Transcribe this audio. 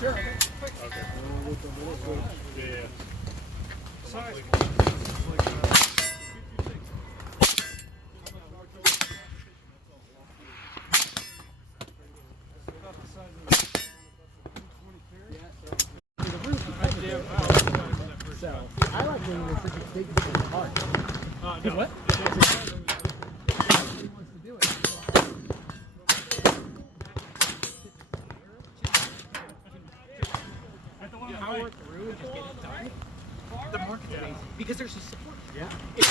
Sure. Okay. Yeah. Size. So I like when you're such a big part. No. What? He wants to do it. Power through and just get it done. The market's amazing because there's a support. Yeah. It's